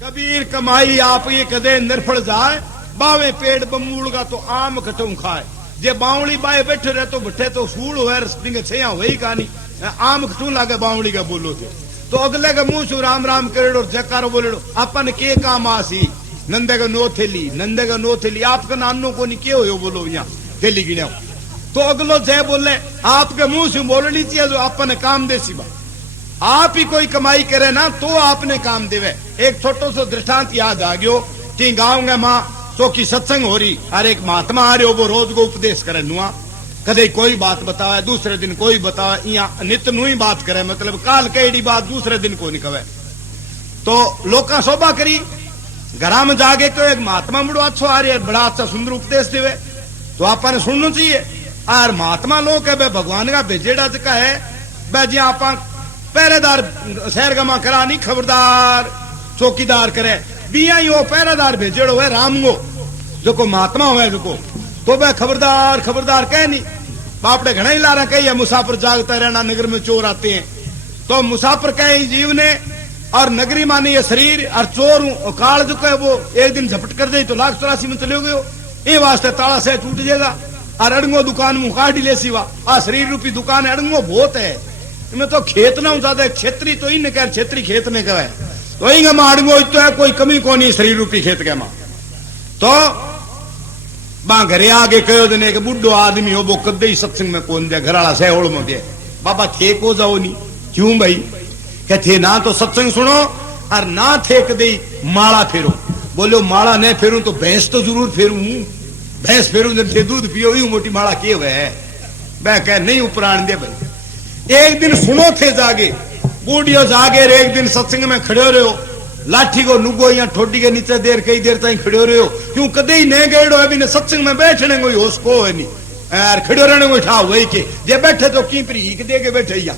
कबीर कमाई आप ये कदे निर्फल जाए, बावे पेड़ बमूलगा तो आम खटू खाए। जे बावली बाए बैठे रहे तो बठे तो सूल हुए छया हुई कहानी आम खटू लागे बावली का बोलो थे तो अगले के मुंह से राम राम करेड़ो जयकारो बोलेड़ो अपन के काम आसी नंदे का नो थेली आपका नानो को नहीं के हो बोलो यहाँ थैली गिने तो अगलो जय बोले आपके मुंह से बोलनी चाहिए जो अपन काम दे सिवा आप ही कोई कमाई करे ना तो आपने काम देवे। एक छोटो सो दृष्टांत याद आ गयो कि गाँव में माँ चौकी सत्संग हो रही और एक महात्मा आ रहे हो वो रोज को उपदेश करे नुआ कदे कोई बात बतावे दूसरे दिन कोई बतावे यहाँ नित्य नु ही बात करे मतलब काल कई बात दूसरे दिन को नहीं कहे तो लोग शोभा करी घरा में जाके तो एक महात्मा मुड़ो अच्छो आ रही है बड़ा अच्छा सुंदर उपदेश देवे तो आपने सुनना चाहिए। और महात्मा लोग है भगवान का भेजेड़ा का है वह जी आप पहरेदार शहर गमा करा नहीं खबरदार चौकीदार करे बिया यो पहरेदार भेजेड़ो है राम गो जो को महात्मा हुआ जो को तो वह खबरदार खबरदार कह नहीं बापड़े घना ही ला रहा कही है मुसाफिर जागता रहना नगर में चोर आते हैं तो मुसाफिर कहे जीव ने और नगरी माने ये शरीर और चोर काल जो है वो एक दिन झपट कर दे तो 1,84 में चले गए ये वास्ते ताला से टूट जाएगा और अड़ंगो दुकान मुंह काट ले सिवा आ शरीर रूपी दुकान अड़ंगो बहुत है इनमें तो खेत ना ज्यादा क्षेत्री तो इन कह क्षेत्री खेत में कहे तो ही अड़ंगो तो है कोई कमी को नहीं शरीर रूपी खेत के मां तो बा घरे आगे कहो जने के बुढ़ो आदमी हो वो कदे ही सत्संग में कौन दे घराला से ओड़ में दे बाबा थे को जाओ नहीं क्यों भाई कहते ना तो सत्संग सुनो और ना थे कदे माला फेरो बोलो माला नहीं फेरू तो भैंस तो जरूर फेरू भैंस फेरू जब थे दूध पियो यू मोटी माला के हुए है मैं कह नहीं उपराण दे भाई एक दिन सुनो थे जागे बूढ़ियो जागे एक दिन सत्संग में खड़े रहे हो लाठी को नुगो या ठोडी के नीचे देर कई देर तक खड़े रहे हो क्यों कदे ही नहीं गए अभी सत्संग में बैठने कोई होश को है नहीं यार खड़े रहने को ठा वही के जे बैठे तो की प्री दे के बैठे या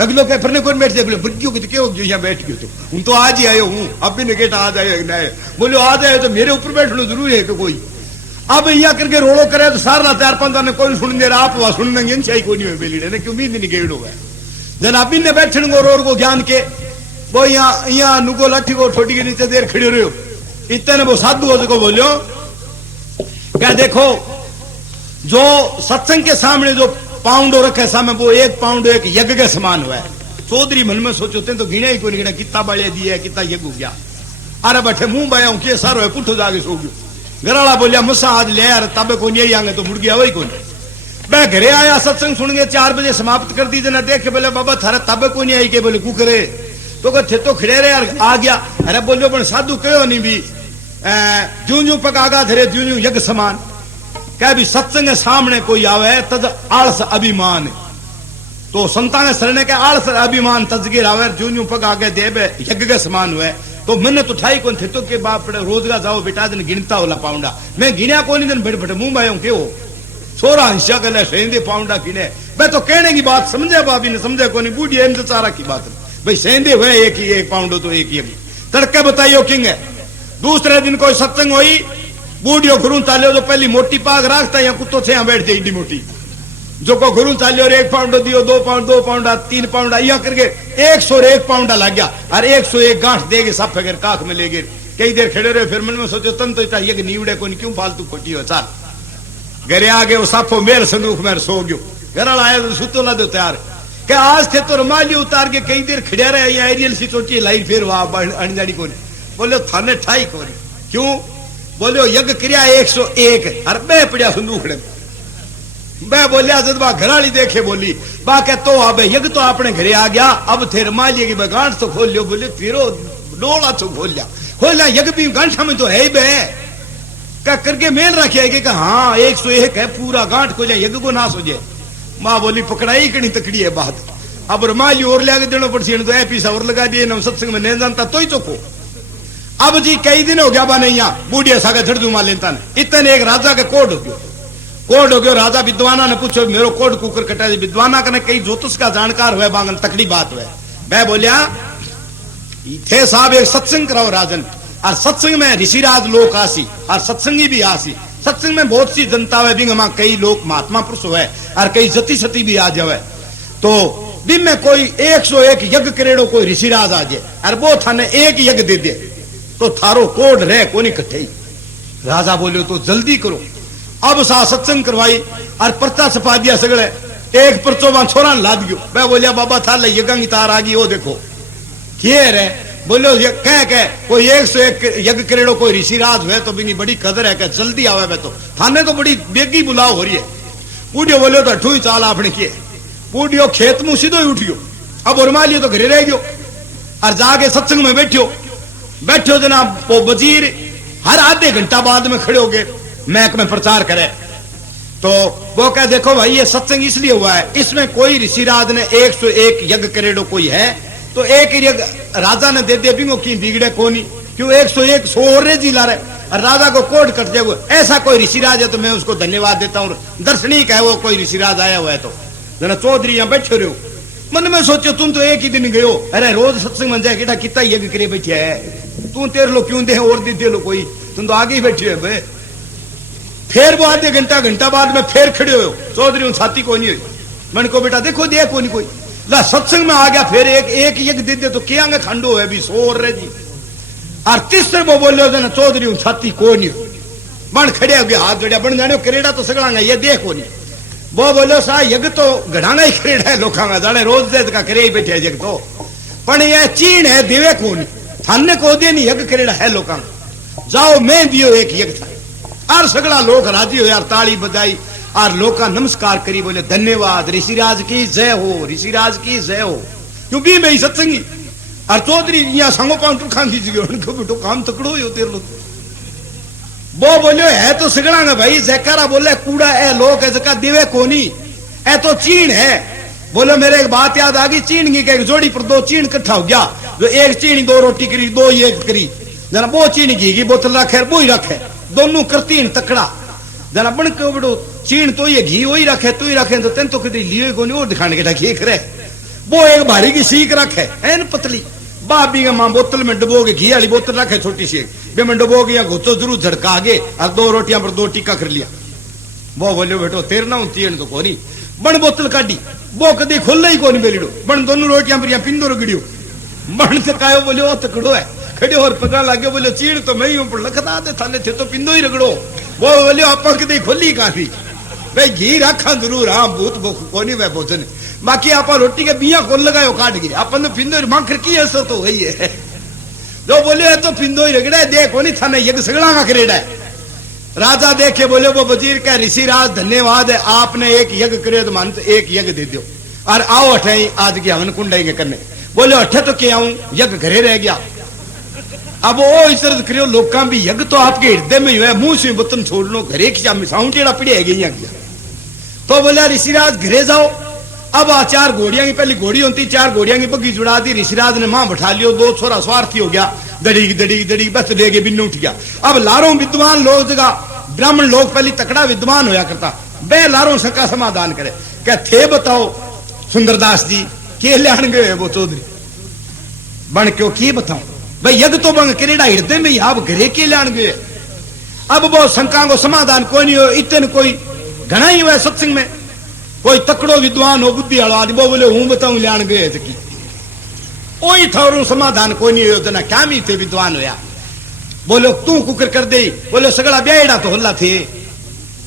अगलो के फिर कौन बैठ जाए बोले बुढ़ियों की क्यों यहाँ बैठ गयो तो हूं तो आज ही आयो हूँ अभी ने गेट आ जाए नए बोलो आ जाए तो मेरे ऊपर बैठ लो जरूरी है कि कोई अब यहाँ करके रोड़ो करे तो सारा 4-5 ने कोई सुन दे रहा आप वहां सुन देंगे चाहिए कोई नहीं बेली क्यों उम्मीद नहीं गेड़ो है जन अभी ने बैठने को रोड को ज्ञान के वो यहाँ नुगो लाठी को छोटी के नीचे देर खड़े रहे हो इतने वो साधु हो सको बोलो क्या देखो जो सत्संग के सामने जो पाउंडो रखे सामने वो 1 पाउंड एक यज्ञ के समान हुआ है चौधरी मन में सोचते तो गिने ही कोई गिना कितना बड़े दिए कितना यज्ञ हो गया अरे बैठे मुंह बाया के सारो है पुठो जाके सो गयो घराला बोलिया मुसा आज ले यार तब को नहीं आगे तो मुड़ गया वही कौन मैं घरे आया सत्संग सुन के 4 बजे समाप्त कर दी जना देख बोले बाबा थारा तब को नहीं आई के बोले कुकरे तो थे तो खड़े रहे यार आ गया अरे बोलो पण साधु कहो नहीं भी जू जू पकागा धरे जू जू यज्ञ समान क्या भी सत्संग सामने कोई आवे तद आलस अभिमान तो संतान शरण के आलस अभिमान तजगिर आवे जू जू पग आगे देवे यज्ञ के समान हुए तो मैंने तो ठाई कौन थे तो के बाप रोजगा जाओ बेटा दिन गिनता होला पाउंडा मैं गिनया को नहीं दिन बड़े बड़े मुंह आयो के हो छोरा हिस्सा गले सेंदे पाउंडा गिने मैं तो कहने की बात समझे भाभी ने समझे को नहीं बूढ़ी इंतजारा की बात भाई सेंदे हुए एक पाउंडो तो एक ही तड़के बताइयो किंग है दूसरे दिन कोई सत्संग हुई बूढ़ियो गुरु चालियो जो पहली मोटी पाग राखता या कुत्तो से बैठ जाए इडी मोटी जो को गुरु चालियो 1 पाउंड दियो 2 पाउंड 3 पाउंड यहाँ करके 101 पाउंड लग गया और 101 गांठ देगे सब फिर काख में ले गए कई देर खड़े रहे फिर मन में सोचो तन तो चाहिए कि नीवड़े को क्यों फालतू खोटी हो चाल घरे आ गए वो साफो मेरे संदूक में सो गयो घर आया तो सुतो ला दो तैयार क्या आज थे तो रुमाली उतार के कई देर खड़े रहे या एरियल सी सोची लाई फिर वहां अणजानी को बोले थाने ठाई को क्यों बोलो यज्ञ क्रिया 101 और मैं पड़ा संदूकड़े मैं बोलिया जदबा घराली देखे बोली बा के तो अब यज्ञ तो अपने घरे आ गया अब थे रुमाली की गांठ तो खोल लियो बोले तेरो डोला तो खोल लिया यज्ञ भी गांठा में तो है ही बे क्या करके मेल रखे कि हाँ 101 है पूरा गांठ को जाए यज्ञ को नाश हो जाए माँ बोली पकड़ाई कड़ी तकड़ी है बात अब रुमाली और ले देना पड़ती तो पैसा और लगा दिए ना सत्संग में नहीं जानता तो ही चोखो अब जी कई दिन हो गया बा नहीं यहाँ बूढ़िया सागा झड़ू मार लेता इतने एक राजा के कोड हो गयो राजा विद्वाना ने पूछो मेरो कोड कुकर कटा विद्वाना कने कई ज्योतिष का जानकार हुए बांगन तकड़ी बात हुए मैं बोलिया थे साहब एक सत्संग कराओ राजन और सत्संग में ऋषिराज लोग आसी और सत्संगी भी आसी सत्संग में बहुत सी जनता हुए भी कई लोग महात्मा पुरुष हुए और कई जति सती भी आ जावे तो दिन में कोई 101 यज्ञ करेड़ो कोई ऋषिराज आ जाए और वो थाने एक यज्ञ दे दे तो थारो कोड रह कोनी कट्ठे। राजा बोलियो तो जल्दी करो। अब सा सत्संग करवाई और पर्चा छपा दिया सगळे। एक पर्चो वहां छोरा लाद गयो। मैं बोलिया बाबा था ले यज्ञ की तार आ गई, वो देखो के रे। बोलो ये कह कोई 101 यज्ञ करेड़ो कोई ऋषिराज हुए तो बिनी बड़ी कदर है कि जल्दी आवे। मैं तो थाने तो बड़ी बेगी बुलाव हो रही है। पूडियो बोलियो तो अठू ही चाल आपने किए। पूडियो खेत में सीधो ही उठियो। अब उर्मालियो तो घरे रह गयो और जाके सत्संग में बैठो जनाब। वो वजीर हर आधे घंटा बाद में खड़े हो गए मैक में प्रचार करे। तो वो कह देखो भाई ये सत्संग इसलिए हुआ है, इसमें कोई ऋषिराज ने 101 यज्ञ करेड़ो कोई है तो एक यज्ञ राजा ने दे दिया बिंगो की बिगड़े कोनी क्यों 101 सोरे जिला रहे और राजा को कोट कट जाए। ऐसा कोई ऋषिराज है तो मैं उसको धन्यवाद देता हूँ। दर्शनीक है वो कोई ऋषिराज आया हुआ है। तो जना चौधरी यहाँ बैठे रहो। मन में सोचो तुम तो एक ही दिन गयो, अरे रोज सत्संग में जाए किटा कितना यज्ञ करे बैठे है तू। तेरे लो क्यों दे और दे लो कोई, तुम तो आगे ही बैठे है भाई। फिर वो आधे घंटा बाद में फिर खड़े हो। चौधरी छाती को नहीं हुई। मन को बेटा देखो दे कोई ला सत्संग में आ गया। फिर एक यज्ञ दे दे तो क्या खंडो है भी सोर रे जी। और तीसरे वो बोलो ना चौधरी छाती को नहीं बन खड़े हाथ जोड़िया बन जाने करेड़ा तो सगड़ा ये देखो नहीं। वो बोलो सा यज्ञ तो घड़ाना ही करेड़ा है लोखा जाने रोज दे का करे ही बैठे यज्ञ तो पण ये चीन है देवे को नहीं थाने को दे नहीं यज्ञ करेड़ा है लोखा। जाओ मैं दियो एक यज्ञ था और सगड़ा लोग राजी हो यार ताली बजाई और लोग का नमस्कार करी बोले धन्यवाद ऋषिराज की जय हो, ऋषिराज की जय हो। क्यों भी मैं सत्संगी और चौधरी यहाँ संगो पाउंटर खान खींच गयो उनको बेटो काम तकड़ो हो तेरे लो। वो बोलो है तो सगड़ा भाई जयकारा बोले कूड़ा है लोग है जका दिवे कोनी है तो चीन है। बोलो मेरे एक बात याद आ गई चीन की एक जोड़ी पर 2 चीन इकट्ठा हो गया। जो एक चीनी 2 रोटी करी 2 ये करी जना वो चीनी घी की बोतल रखे वो ही रखे दोनों करती तकड़ा जना बन के बेटो चीन तो ये घी वही रखे तू ही रखे तो तेन तो कभी लियो को नहीं और दिखाने के घी करे। वो एक भारी की सीख रखे एन पतली बाबी का मां बोतल में डुबोगे घी वाली बोतल रखे छोटी सी बे में डुबोगे या घुसो जरूर झड़का आगे और 2 रोटियां पर 2 टिक्का कर लिया। वो बोलो बेटो तेरे ना चीन तो कोनी बन बोतल काटी वो कभी खोल ही कोनी बेलिडो बन दोनों रोटियां पर पिंदो रगड़ियो बन से कायो बोले वो तकड़ो है खड़े और पता लगे बोले चीड़ तो मैं ही हूं लखदा दे थाने थे तो पिंदो ही रगड़ो। वो बोले आप कभी खोली काफी भाई घी रखा जरूर हाँ भूत कोनी वह भोजन बाकी आप रोटी के बिया खोल लगायो काट गए अपन तो पिंदो माखर की असर तो वही है। जो बोले तो पिंदो ही रगड़ा दे कोनी थाने यज्ञ सगड़ा का करेड़ा है। राजा देखे बोले वो वजीर का ऋषिराज धन्यवाद है आपने एक यज्ञ करे तो मान एक यज्ञ दे दो और आओ अठे आज के हवन कुंडाएंगे करने। बोले अठे तो क्या आऊं यज्ञ घरे रह गया। अब वो इस तरह करियो लोग भी यज्ञ तो आपके हृदय में ही है मुंह से बतन छोड़ लो घरे की साउंड टेढ़ा पड़े है। तो बोला ऋषिराज घरे जाओ। अब 4 घोड़ियां की पहली घोड़ी होती 4 घोड़ियां की बग्गी जुड़ा दी। ऋषिराज ने मां बैठा लियो 2 छोरा स्वार्थी हो गया दड़ी दड़ी दड़ी बस ले के बिन्नू उठ गया। अब लारों विद्वान लोग जगह ब्राह्मण लोग पहली तकड़ा विद्वान होया करता बे लारों का समाधान करे क्या थे बताओ सुंदरदास जी के लियान गए वो चौधरी बन क्यों की बताओ भाई यज्ञ तो बंग करेड़ा हृदय में आप घरे के लियान गए। अब वो शंका को समाधान कोई नहीं हो इतने कोई घना ही हुआ सत्संग में कोई तकड़ो विद्वान हो बुद्धि वाला आदमी वो बोले हूं बताऊं लियान गए थे कोई थारू समाधान कोई नहीं हो जना क्या मी थे विद्वान होया। बोलो तू कुकर कर दे बोले सगड़ा ब्याड़ा तो हल्ला थे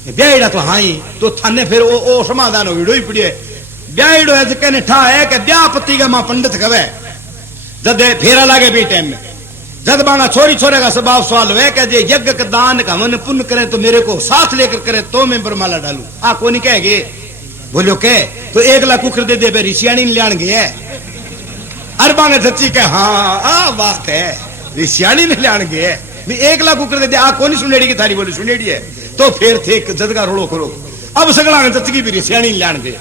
ब्याड़ा तो हाँ ही तो थाने फिर ओ समाधान हो विड़ो ही पड़िए ब्याड़ो है कहने ठा है कि ब्याह पति का मां पंडित कवे जब फेरा लागे भी टाइम में जब बांगा छोरी छोरे का स्वभाव सवाल है कि यज्ञ का दान का मन पुण्य करे तो मेरे को साथ लेकर करे तो मैं बरमाला डालू आ को नहीं कहेगे। बोलो के तो 1 लाख कुकर दे दे ऋषियाणी लियान गए अरे बांगा सच्ची के हाँ आ बात है ऋषियाणी ने लियान गए 1 लाख कुकर दे दे आ को नहीं सुनेड़ी की थारी बोली सुनेड़ी है तो फिर थे जदगा रोड़ो करो। अब सगड़ा सच्ची भी ऋषियाणी लियान गए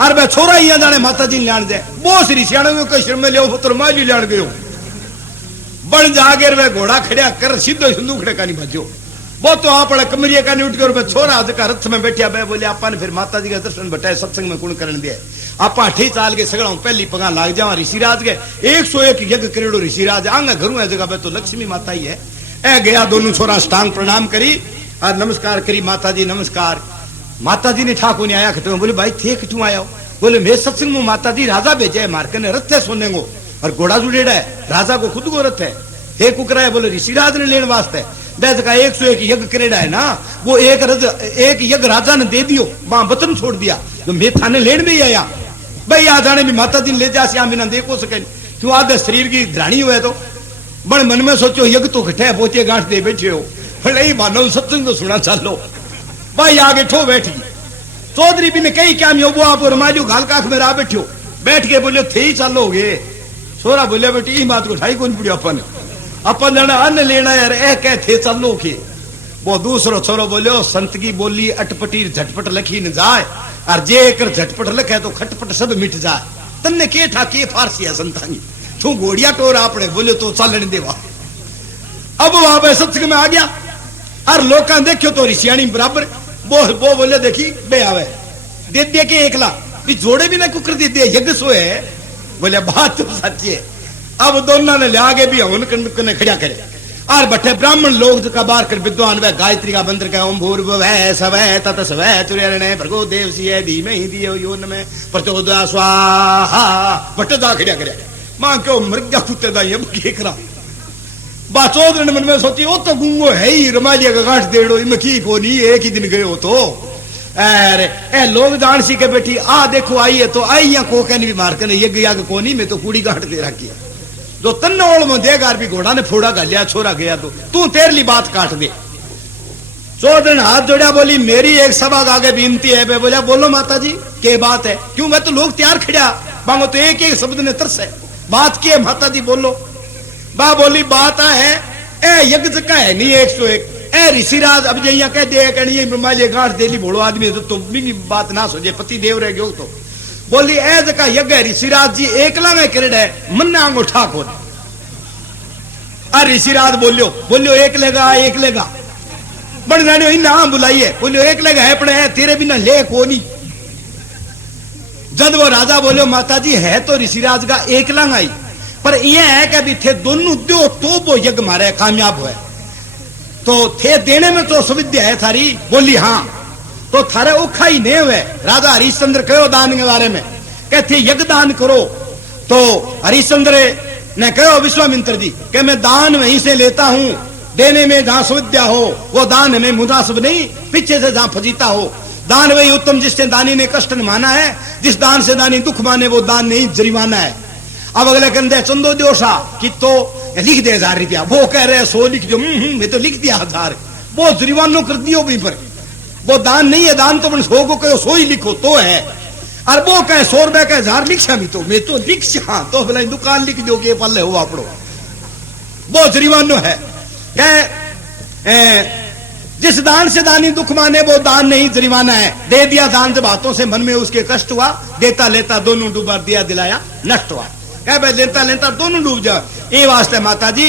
और मैं छोरा ही जाने माता जी लियान दे बहुत सी ऋषियाणी को शर्म लियो पुत्र माली लियान गयो बन जागे वे घोड़ा खड़िया कर सीधो संदूखड़े का नहीं भजो वो तो आप कमरिया का नहीं उठ कर छोरा का रथ में बैठा बे बोले आपा ने फिर माता जी का दर्शन बटाए सत्संग में कुण करन दिया आप अठी चाल के सगड़ा पहली पगा लाग जावा ऋषिराज के 101 यज्ञ करेड़ो ऋषिराज आंगा घरू है जगह पे तो लक्ष्मी माता ही है ए गया दोनों छोरा स्टांग प्रणाम करी और नमस्कार करी माता जी नमस्कार। माता जी ने ठाकुर ने आया खटो बोले भाई थे क्यों आया बोले मैं सत्संग में माता जी राजा भेजे मार्के ने रथ है सोने को और घोड़ा जुड़ेड़ा है राजा को खुद को रथ है थे कुकरा है बोले ऋषिराज ने लेने वास्ते बैठ का 101 यज्ञ करेड़ा है ना, वो एक यज्ञ राजा ने दे दियो, वहां वतन छोड़ दिया, तो मैं थाने लेन भी आया भाई आ जाने भी माता जी ले जा श्याम बिना देखो सके क्यों आधे शरीर की धरानी हुए तो बड़े मन में सोचो यज्ञ तो घटे पोते गांठ दे बैठे हो भले ही मानो सत्संग तो सुना चलो भाई आगे ठो बैठी चौधरी भी ने कही क्या मैं वो आप रमाजू घाल काख में रा बैठो बैठ के बोले थे ही चलोगे छोरा बोले बेटी ये बात को ठाई कौन पड़ियो अपन जाना अन्न लेना यार ए कह थे चलो के वो दूसरो छोरो बोलो संत की बोली अटपटी झटपट लखी न जाए और जे कर झटपट लखे तो खटपट सब मिट जाए तन्ने के ठा के फारसी है संतानी तू घोड़िया टोर आपने बोले तो चलने देवा अब वहां पे सत्संग में आ गया और लोग देखियो तो ऋषियाणी बराबर वो बोले देखी बे आवे दे के एकला भी जोड़े भी ना कुकर दे यज्ञ सो है बोले बात तो सच्ची है। अब दोनों ने लागे भी हवन कने खड़ा करे और बटे ब्राह्मण लोग का बार कर विद्वान वे गायत्री का मंत्र का ओम भूर्भुवः स्वः ततस्वः तुर्यण्ये भर्गो देवस्य धीमहि धियो यो न मे प्रचोदयात् स्वाहा बटे दा खड़ा करे मां क्यों मृग्या कुत्ते दा ये केकरा बा चौधरी ने मन में सोची वो तो गुंगो है ही रमालिया का गांठ देड़ो इनमें की कोनी एक ही दिन गए हो तो अरे ए लोग जान सी के बेटी आ देखो आई है तो आई या को कहने भी मार कर ये गया कोनी में तो कूड़ी गांठ दे रखी है जो तन्नोल में देगार भी घोड़ा ने फोड़ा गलिया छोरा गया तो तू तेरली बात काट दे। चौधरी ने हाथ जोड़ा बोली मेरी एक सभा आगे विनती है बोला बोलो माता जी क्या बात है क्यों मैं तो लोग तैयार खड़ा मांगो तो एक एक शब्द ने तरस है बात की है माता जी बोलो बा बोली बात है ए यज्ञ का है नहीं 101 ए ऋषिराज अब जइया कह दे कहीं ब्रह्माली गांठ देली भोड़ो आदमी तो भी बात ना सोचे पति देव रह गयो तो बोली ऐज का यज्ञ ऋषिराज जी एकला में करे है मन अंगूठा खोल ऋषिराज बोलियो एक लेगा बड़ जाने नाम बुलाइए बोलियो एक लेगा है पड़े है तेरे बिना ले को नहीं। जब वो राजा बोलियो माता जी है तो ऋषिराज का एकला आई पर यह है कि अभी थे दोनों दो तो वो यज्ञ मारे कामयाब हुए तो थे देने में तो सुविधा है थारी बोली हाँ तो थारे औखा ही नहीं हुए। राजा हरिश्चंद्र कहो दान के बारे में कहते यज्ञ दान करो तो हरिश्चंद्र ने कहो विश्वामित्र जी कि मैं दान वहीं से लेता हूं देने में जहां सुविधा हो वो दान में मुनासिब नहीं पीछे से जहां फजीता हो दान वही उत्तम जिससे दानी ने कष्ट माना है जिस दान से दानी दुख माने वो दान नहीं जरिमाना है। अब अगले कहते चंदो दोषा कि तो लिख दे 1000 रुपया वो कह रहे 100 लिख दो मैं तो लिख दिया 1000 वो जुर्मानो कर दियो भी पर वो दान नहीं है दान तो 100 को कहो 100 ही लिखो तो है और वो कहे 100 रुपया का 1000 लिखा भी तो मैं तो लिख हाँ तो भला दुकान लिख दो के पल्ले हो आपड़ो वो जुर्मानो है जिस दान से दानी दुख माने वो दान नहीं जुर्माना है। दे दिया दान जब हाथों से मन में उसके कष्ट हुआ देता लेता दोनों डूबा दिया दिलाया नष्ट हुआ कह भाई लेता लेता दोनों डूब जा ये वास्ते माता जी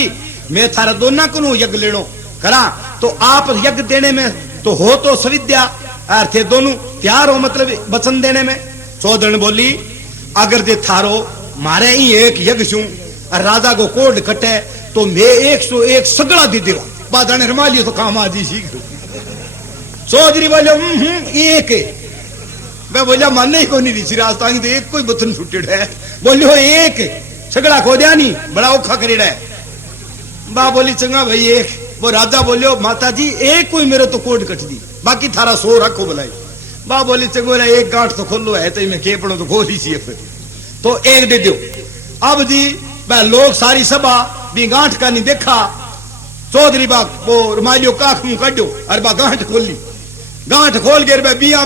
मैं थारा दोनों को यज्ञ लेनो करा तो आप यज्ञ देने में तो हो तो सविद्या थे दोनों तैयार हो मतलब वचन देने में। चौधरी बोली अगर जे थारो मारे ही एक यज्ञ छू और राजा को कोड कटे तो मैं 101 सगड़ा दे देवा बादाने रमालियो तो काम आजी शीघ्र। चौधरी बोले एक मैं बोलिया मानने ही को नहीं ऋषिराज तो एक कोई बतन छुट्टेड है बोलियो एक सगड़ा खो दिया नहीं बड़ा औखा करेड़ा है। बा बोली चंगा भाई एक वो राजा बोलियो माता जी एक कोई मेरे तो कोड कट दी बाकी थारा 100 रखो बुलाई। बा बोली चंगोला एक गांठ तो खोलो है तो मैं के पड़ो तो खोल ही सी फिर तो एक दे दो। अब जी लोग सारी सभा भी गांठ का नहीं देखा चौधरी बा वो रुमालियो काख मुंह काटो और बा गांठ खोल ली गांठ खोल के बिया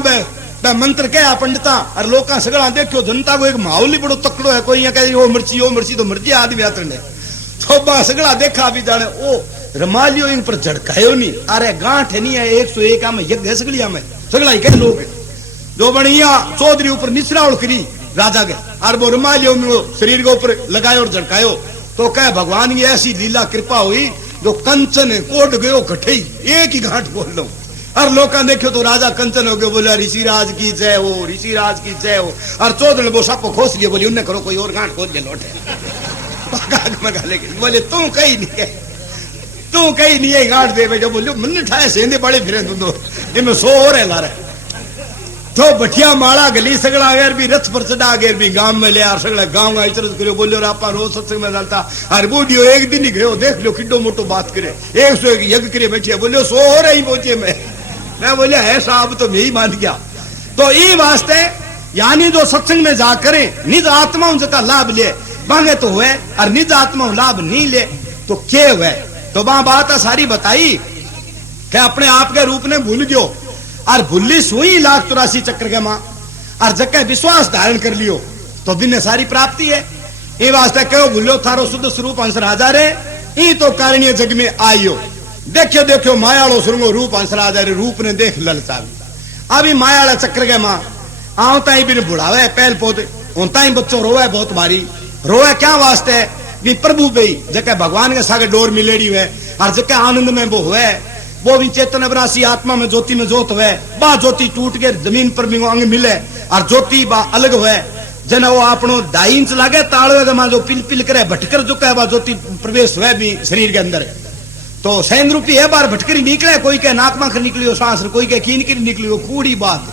मंत्र क्या पंडिता और लोग सगड़ा देखो जनता को एक माहौल ही बड़ो तकड़ो है कोई कहे वो मर्ची तो मर्जी आदमी आतर ने तो बा सगड़ा देखा भी जाने ओ रमालियो इन पर झड़कायो नहीं अरे गांठ नहीं है 101 में यज्ञ है सगड़िया में सगड़ा ही कह लोग जो बढ़िया चौधरी ऊपर निचरावल करी राजा के और वो रमालियो में शरीर के ऊपर लगायो और झड़कायो तो कह भगवान की ऐसी लीला कृपा हुई जो कंचन कोट गयो घटे एक ही गांठ बोल लो और लोग देखो तो राजा कंचन हो गए बोले ऋषिराज की जय हो ऋषिराज की जय हो और चौधरी वो सबको खोस लिए बोली उन्हें करो कोई और गांठ खोल ले लौटे बोले तू कहीं नहीं है तू कहीं नहीं है गांठ दे जो बोलो मन ठाए सेंधे बड़े फिरे तुम तो इनमें 100 और है लारे तो बठिया माला गली सगड़ा गैर भी रथ पर चढ़ा गैर भी गांव में ले आ सगड़ा गांव का इतरत करो बोलो आपा रोज सत्संग में डालता अरे बूढ़ियो एक दिन ही गयो देख लो किड्डो मोटो बात करे 101 यज्ञ करे बैठे बोलो 100 हो रही पहुंचे मैं बोले है साहब तो मैं ही मान गया। तो ये वास्ते यानी जो सत्संग में जा करे निज आत्माओं का लाभ ले मांगे तो हुए और निज आत्मा लाभ नहीं ले तो क्या हुए। तो वहां बात सारी बताई कि अपने आप के रूप ने भूल गयो और भूली सुई 1,83,000 चक्र के मां और जगह विश्वास धारण कर लियो तो बिन सारी प्राप्ति है। ये वास्ते कहो भूलो थारो शुद्ध स्वरूप हंस राजा रे ई तो कारणीय जग में आयो देखियो देखियो मायालो सुरंगो रूप हंस राजा रे रूप ने देख ललचा अभी मायाला चक्र के मां आवता ही बिन बुढ़ावे पहल पोते होता ही बच्चों रोवे बहुत भारी रोवे क्या वास्ते भी प्रभु भाई जगह भगवान के सागे डोर मिलेड़ी हुए और जगह आनंद में वो हुए वो भी चेतन अवरासी आत्मा में जोत हुए बा ज्योति टूट के जमीन पर भी अंग मिले और ज्योति बा अलग हुए जन वो आपनो 2.5 इंच लागे तालवे में जो पिल पिल करे भटकर जो है ज्योति प्रवेश हुए भी शरीर के अंदर। तो सैन रूपी है बार भटकरी निकले कोई के नाक माखर निकलियो सांस कोई के कीन की निकलियो कूड़ी बात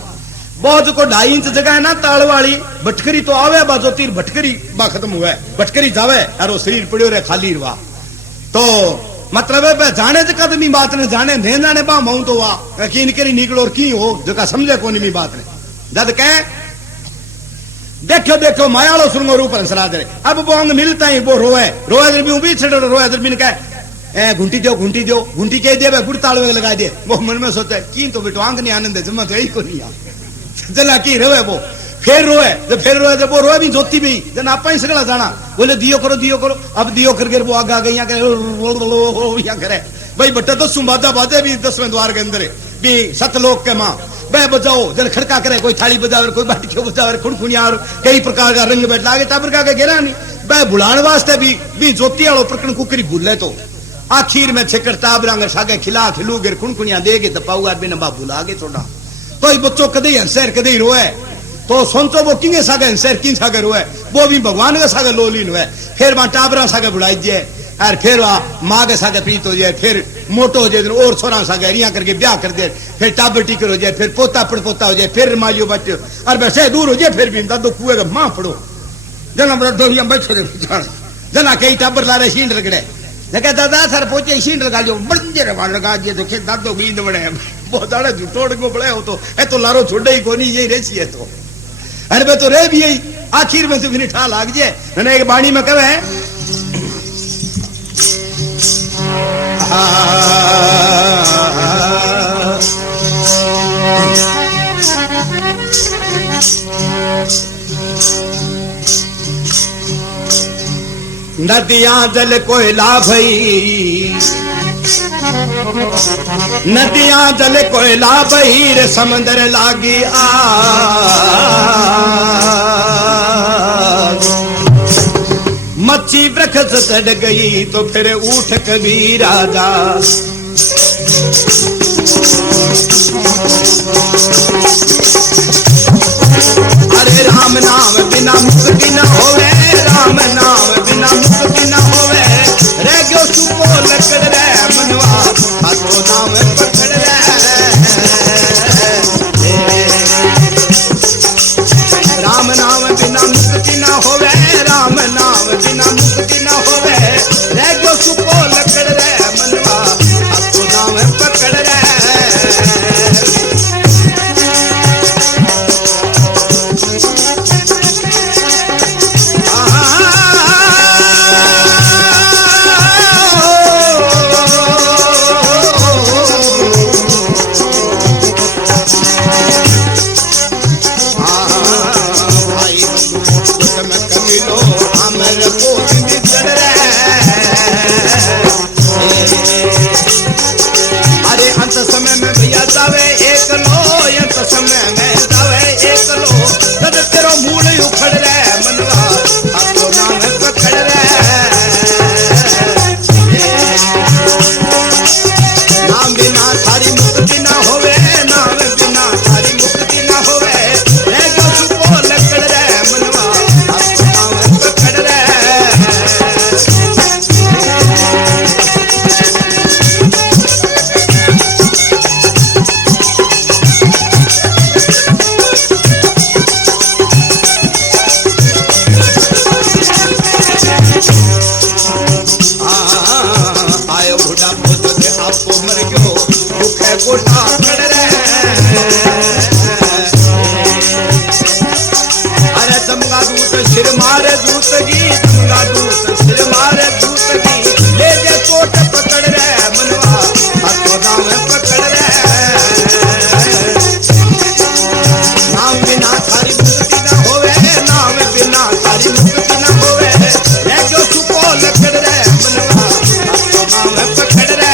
बहुत को 2.5 इंच जगह है ना ताल वाली भटकरी तो आवे बा ज्योति भटकरी बा खत्म हुआ भटकरी जावे और वो शरीर पड़ियो रहे खाली रहा। तो मतलब है जाने जका तो मी बात ने जाने नहीं जाने बा मऊ तो वा कीन करी निकलो और की हो जका समझे कोनी मी बात ने जद कह देखो देखो मायालो सुरंगो रूप हंसराज रे अब वो अंग मिलता ही वो रोए रोए भी भी छड़ रोए जर बिन कह घुंटी दो घुंटी कह दे गुड़ तालवे लगा दे वो मन में सोचे की तो बेटो आंग नहीं आनंद है जमा तो यही को नहीं जना की रोए वो फिर रोए जब वो रोए भी जोती भी जन आप ही सगला जाना बोले दियो करो अब दियो करके वो आगा गई यहाँ करे भाई बट्टा 10 बाजा बाजे भी 10वें द्वार के अंदर भी सतलोक के माँ बह बजाओ जन खड़का करे कोई थाली बजावे कोई बाटी बजावे खुणखुनिया कई प्रकार का रंग बैठ लागे टाबर का गिरा नहीं बह बुलाने वास्ते भी ज्योति वालों प्रकरण कुकरी भूले तो आखिर में छेकर टाबरा सागे खिला खिलू गिर खुणखुनिया देगे दपाऊगा बिना बा भुला के छोड़ा तो बच्चों कदे हंसर कदे रोए तो सोचो वो किंगे सागे हंसर किन सागे रोए वो भी भगवान के सागे लोलीन हुए फिर वहां टाबरा सागे बुलाई जाए और फिर वहां माँ के सागे प्रीत हो जाए फिर मोटो हो जाए और छोरा सागे रिया करके ब्याह कर दे फिर टाबर टीकर हो जाए फिर पोता पड़पोता हो जाए फिर मालियो बच्चे और वैसे दूर हो जाए फिर भी दादो कुएं का माँ पड़ो जना बैठो जना कई टाबर ला रहे शीन रगड़े जगह दादा सर पहुंचे शीन लगा जो बंजे लगा दिए तो खेत दादो बींद बड़े बहुत दाड़ा झूठोड़ को बड़े हो तो ए तो लारो छोड़े ही कोनी यही रेची है तो अरे मैं तो रे भी यही आखिर में तो फिर ठा लाग जाए मैंने एक बाणी में कहे नदियां जल कोयला भई नदियां जल कोयला बही रे समंदर लागी मच्छी वृक्ष चढ़ गई तो फिर उठ कबीर राजा अरे राम नाम बिना मुक्ति न होवे राम नाम बिना मुक्ति न होवे रह गयो सुपो लकड़ रे मनवा हाथों नाम पकड़ रे राम नाम बिना मुक्ति न होवे राम नाम बिना मुक्ति न होवे रह गयो सुपो लकड़ रे मनवा हाथों नाम पकड़ रे समय में भैया जावे एक लो अंत समय में जावे एक लो जब तेरो मूल उखड़ रे मनवा हाथों नाम पकड़ रे नाम बिना थारी मुक्ति ना होवे नाम बिना थारी मुक्ति ना होवे रह गयो सुपो लकड़ रे मनवा हाथों नाम पकड़ रे मर गयो दुखे गोटा कड़ रे अरे चमगा दूत सिर मारे दूत की चमगा दूत सिर मारे दूत की ले जे चोट पकड़ रे मनवा हाथों दाव पकड़ रे नाम बिना थारी मुक्ति ना होवे नाम बिना थारी मुक्ति ना होवे ले जो सुको लकड़ रे मनवा हाथों दाव पकड़ रे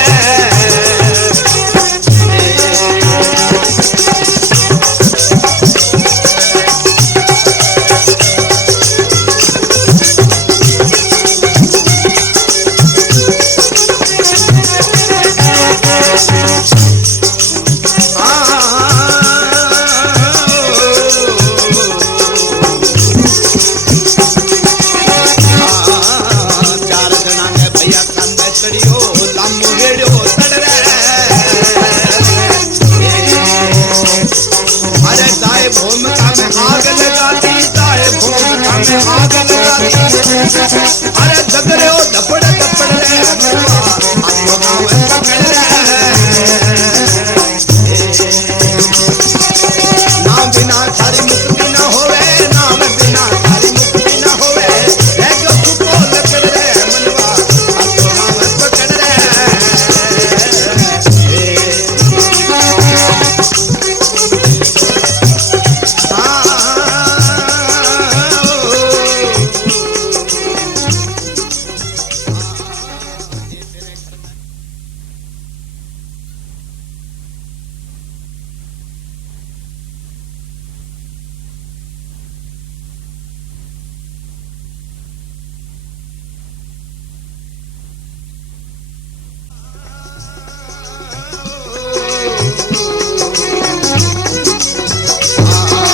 अरे झगड़े हो धपड़ धपड़ रे हाथों दाव पकड़ रे नाम बिना थारी मुक्ति ना होवे नाम बिना थारी मुक्ति ना होवे है जो सुको लकड़ रे मनवा हाथों दाव पकड़ रे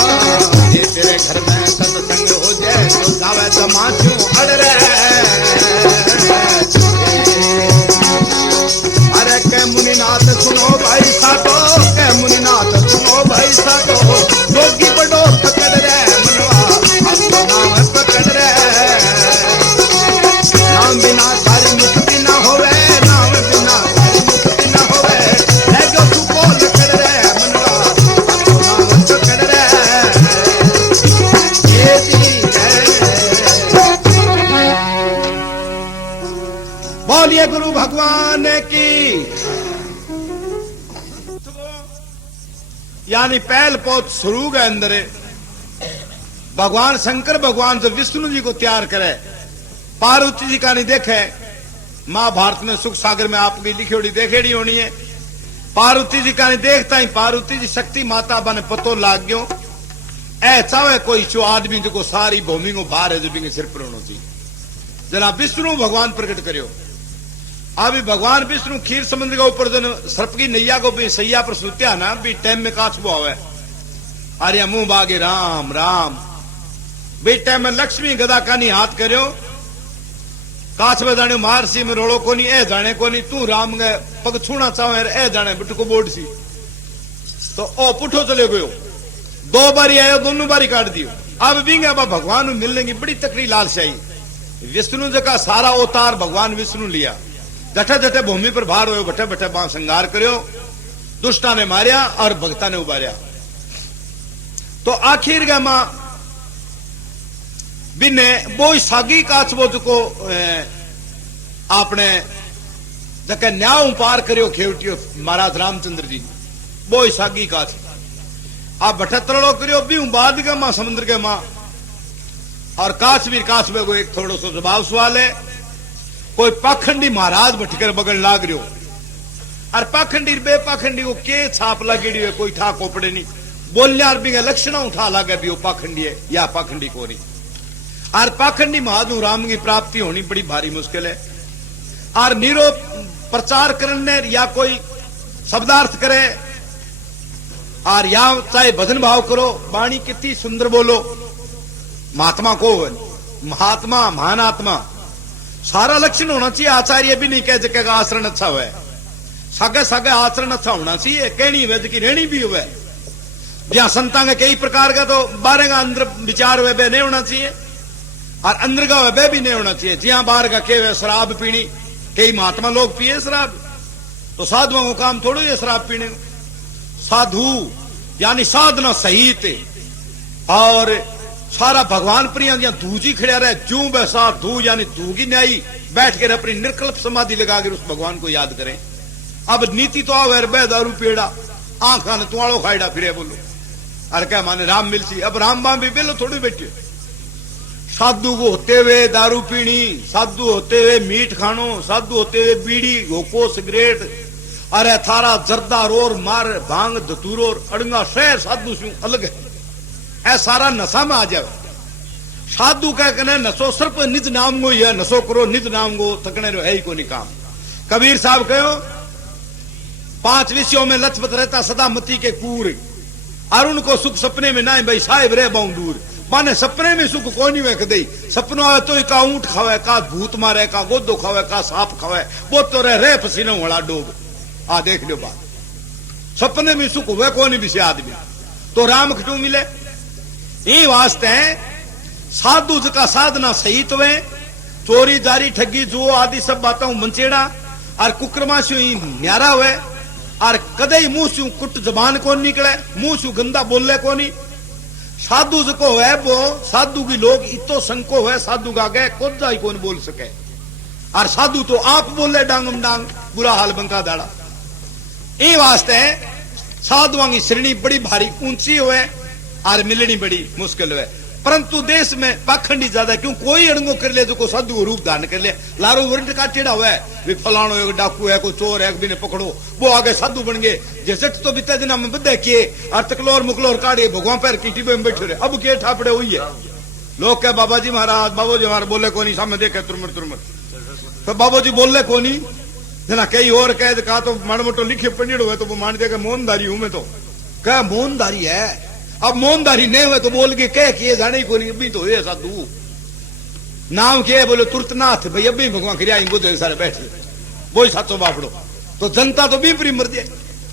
घर में सत्संग हो जाए तो जावे तमाशू अड़ रे अरे के मुनिनाथ सुनो भाई साधो के मुनिनाथ सुनो भाई साधो जोगी बड़ो पकड़ रे मनवा हाथों दाव पकड़ रे नाम बिना थारी मुक्ति ना होवे नाम बिना थारी मुक्ति ना होवे है जो सुको लकड़ रे मनवा हाथों दाव पकड़ रे बोलिए गुरु भगवान की यानी पहल पोत शुरू के अंदर भगवान शंकर भगवान जो विष्णु जी को तैयार करे पार्वती जी का नहीं देखे महाभारत में सुख सागर में आपकी लिखी देखेड़ी होनी है पार्वती जी का नहीं देखता ही पार्वती जी शक्ति माता बने पतो लाग गयो ऐसा है कोई जो आदमी जो सारी भूमि को बाहर है जो भी सिर पर होना चाहिए जना विष्णु भगवान प्रकट करियो अभी भगवान विष्णु खीर समुद्र के ऊपर जन सर्प की नैया को भी सैया पर सुत्या ना भी टाइम में काछबो आवे अरे मुंह बागे राम राम बे टाइम में लक्ष्मी गदा कानी हाथ करियो काछ में जाने मारसी में रोड़ो कोनी ए जाने कोनी तू राम गे पग छूना चाहे ए जाने बिट को बोर्ड सी तो ओ पुठो चले गयो दो बारी आयो दोनों बारी काट दियो अब बिंगे भगवान मिलने की बड़ी तकड़ी लालशाही विष्णु जी का सारा अवतार भगवान विष्णु लिया जठे जठे भूमि पर भार हो बठे बठे बां संगार करियो दुष्टा ने मारिया और भक्ता ने उबारिया तो आखिर गा मां बिने बोई सागी काचबो को आपने जके न्याय पार करियो खेवटियो महाराज रामचंद्र जी बोई सागी काच आप बठे तड़ो करियो भी बाद के मां समुद्र के मां और काचवीर काचबे को एक थोड़ो सो जवाब सवाल है कोई पाखंडी महाराज भटकर बगल लाग रहो और पाखंडी बे पाखंडी को के छाप लगेड़ी है कोई ठा कोपड़े नहीं बोलने भी लक्षण उठा लागे भी वो पाखंडी है या पाखंडी को नहीं और पाखंडी महाजू राम की प्राप्ति होनी बड़ी भारी मुश्किल है और नीरो प्रचार करने या कोई शब्दार्थ करे और या चाहे भजन भाव करो वाणी कितनी सुंदर बोलो महात्मा को महात्मा महान आत्मा सारा लक्षण होना चाहिए आचार्य भी नहीं कह सकेगा आचरण अच्छा हुआ सागे सागे आचरण अच्छा होना चाहिए कहनी वेद की रहनी भी हुआ जहां संता के कई प्रकार का तो 12 का अंदर विचार हुए नहीं होना चाहिए और अंदर का वह भी नहीं होना चाहिए जहां बाहर का के शराब पीनी कई महात्मा लोग पिए शराब तो साधुओं को काम थोड़ो ये शराब पीने को। साधु यानी साधना सहित और सारा भगवान प्रिया दूजी खड़ा रहे जू बैसा धू यानी धूगी न्यायी बैठ कर अपनी निर्कल्प समाधि लगा कर उस भगवान को याद करें। अब नीति तो आवे बे दारू पेड़ा आंखा ने तुआड़ो खाईडा फिरे बोलो अरे क्या माने राम मिलसी। अब राम बाम भी बेलो थोड़ी बैठे। साधु को होते हुए दारू पीनी, साधु होते हुए मीट खानो, साधु होते हुए बीड़ी घोको सिगरेट अरे थारा जर्दा रोर मार भांग धतूरोर अड़ंगा शहर साधु से अलग है। ऐ सारा नशा में आ जाए। साधु कह कहने नशो सिर्फ निज नाम को ही है, नशो करो निज नाम को थकने रो है ही को नहीं काम। कबीर साहब कहो 5 विषयों में लचपत रहता सदा मती के कूर और उनको सुख सपने में ना भाई साहिब रे बाऊ दूर। माने सपने में सुख कोई नहीं वेख दई। सपनों आवे तो का ऊंट खावे का भूत मारे का गोदो खावे का सांप खावे वो तो रह पसीनों वाला डोब। आ देख लो बात सपने में सुख हुए कौन भी से आदमी तो राम खटू मिले। ये वास्ते साधु का साधना सही तो है। चोरी जारी ठगी जुओ आदि सब बातों मंचेड़ा और कुकरमा से न्यारा हुए और कदे मुंह से कुट जबान कौन निकले मुंह से गंदा बोले कोनी। साधु को है वो साधु की लोग इतो संको है साधु का गए खुद ही कौन बोल सके और साधु तो आप बोले डांगम डांग बुरा हाल बंका दाड़ा। ये वास्ते साधुओं की श्रेणी बड़ी भारी ऊंची हुए और मिलनी बड़ी मुश्किल हुए। परंतु देश में पाखंडी ज्यादा क्यों कोई अड़ंगो कर ले जो को साधु को रूप धारण कर ले। लारो वरंट का टेढ़ा हुआ है फलानो एक डाकू है कोई चोर है भी ने पकड़ो वो आगे साधु बन गए। जैसे तो बीते दिन में बदे किए और तकलोर मुकलोर काटे भगवान पैर की टिबे में बैठे रहे। अब के ठापड़े हुई है लोग क्या बाबा जी महाराज बाबू जी हमारे बोले को नहीं सामने देखे तुरमर तुरमर तो बाबू जी बोले को नहीं जना कई और कह कहा तो माड़ मोटो लिखे पढ़ो है तो वो मान देगा मोहनदारी हूं मैं तो क्या मोहनदारी है। अब मोहनदारी नहीं हुए तो बोल के कह किए जाने को नहीं अभी तो ये साधु नाम के बोले तुरतनाथ भाई अभी भगवान क्रिया बुझे सारे बैठे वो ही साचो बापड़ो तो जनता तो बीपरी मर जाए।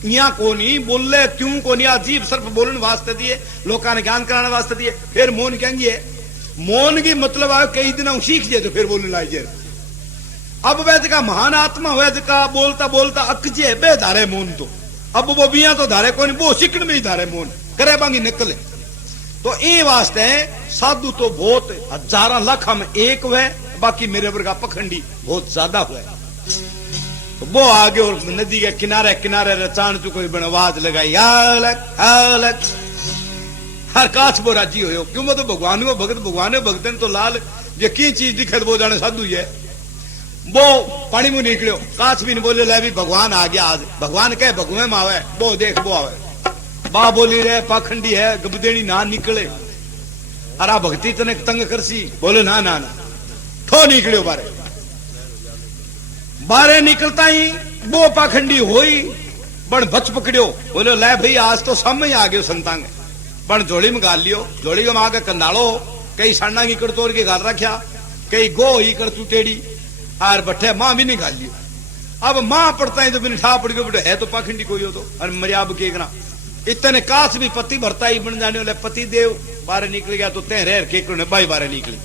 यहाँ को नहीं बोले क्यों को नहीं अजीब सिर्फ बोलने वास्ते दिए लोगों ने ज्ञान कराने वास्ते दिए। फिर मौन कहेंगे मौन की मतलब आयो कई दिन सीख जाए तो फिर बोलने लाई जाए। अब वैसे का महान आत्मा वैसे का बोलता बोलता अकजे बे धारे मौन तो अब वो बिया तो धारे को नहीं वो सिकड़ में ही धारे मौन करे बांगी निकले। तो ये वास्ते साधु तो बहुत 1000 लाख में एक हुए बाकी मेरे वर्गा पखंडी बहुत ज्यादा हुए। तो वो आगे और नदी के किनारे किनारे रचान चुको आवाज लगाई अलग हर काछ वो राजी हो क्यों मैं तो भगवान को भगत तो लाल ये की चीज दिखे वो जाने साधु है। वो पानी में निकलो काछ भी नहीं बोले ले भी भगवान आ गया आज भगवान कहे भगवे में आवे वो देख वो आवे बा बोली रहे पाखंडी है गबदेनी ना निकले अरा भक्ति तने तंग करसी बोले ना ना ना ठो निकलो बारे निकलता ही वो पाखंडी होई बण बच पकड़ियो बोले ले भाई आज तो समय आ गयो संतांग बण जोड़ी में गाल लियो जोड़ी में आगे कंदाड़ो कई साना की कड़तोर के गाल रखा कई गो ही कर तू टेड़ी और बट्ठे मां भी नहीं गाल लियो। अब मां पड़ता है तो बिन ठा पड़ गयो बेटे है तो पाखंडी कोई हो तो और मर्याब के इतने काश भी पति भरता ही बन जाने वाले पति देव बाहर निकल गया तो तह रह के बाई बाहर निकली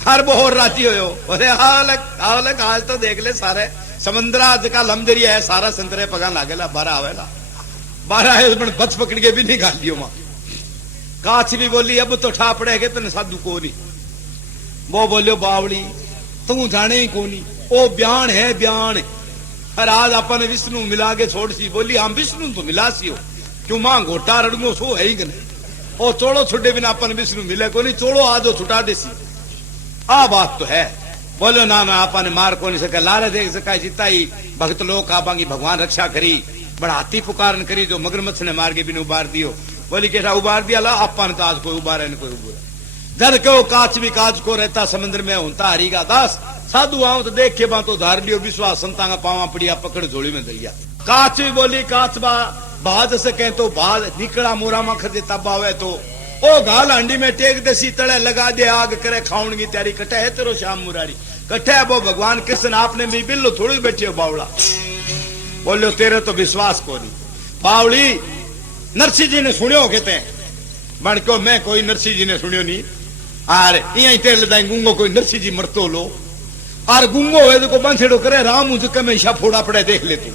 हर बहुत राजी हो अरे हाल तो देख ले सारे समंदरा का लमजरी है सारा संतरे पगा लागेला 12 आवेला 12 आए बच पकड़ के भी नहीं गाल लियो मां काछ भी बोली अब तो ठा पड़ेगे तेने साधु को नहीं वो बोलियो बावली तू जाने ही कोनी ओ बयान है बयान हर आज अपन विष्णु मिला के छोड़ सी बोली हम विष्णु तो मिला सी हो क्यों मां घोटा रड़गो सो है ही गने ओ चोड़ो छुटे बिना अपन विष्णु मिले को नहीं चोड़ो आजो छुटा देसी आ बात तो है। बोलो ना ना अपन मार को नहीं सके लारे देख सका जीता ही भक्त लोग आबांगी भगवान रक्षा करी बड़ा हाथी पुकारन करी जो मगरमच्छ ने मार के बिन उबार दियो बोली कैसा उबार दिया ला अपन तो आज कोई उबारे न कोई उबारे जद क्यों काच भी काच को रहता समुद्र में होता हरीगा दास साधु आओ तो देख के बा तो धार लियो विश्वास संतांगा पावा पड़िया पकड़ झोली में दरिया काच भी बोली काच बा बाज सके तो बाज निकला मोरा में खजे तब आवे तो ओ गाल हंडी में टेक दे तड़े लगा दे आग करे खाउन की तैयारी कटे है तेरो श्याम मुरारी कटे है वो भगवान कृष्ण आपने भी बिल्लो थोड़ी बैठे हो बावड़ा बोलो तेरे तो विश्वास को नहीं बावड़ी नरसिंह जी ने सुनियो कहते हैं बन को मैं कोई नरसिंह जी ने सुनियो नहीं आर यही तेरे लदाई गूंगो कोई नरसिंह जी मरतो लो और गुंगो हुए तो बंसड़ो करे राम उस हमेशा फोड़ा पड़े देख ले तू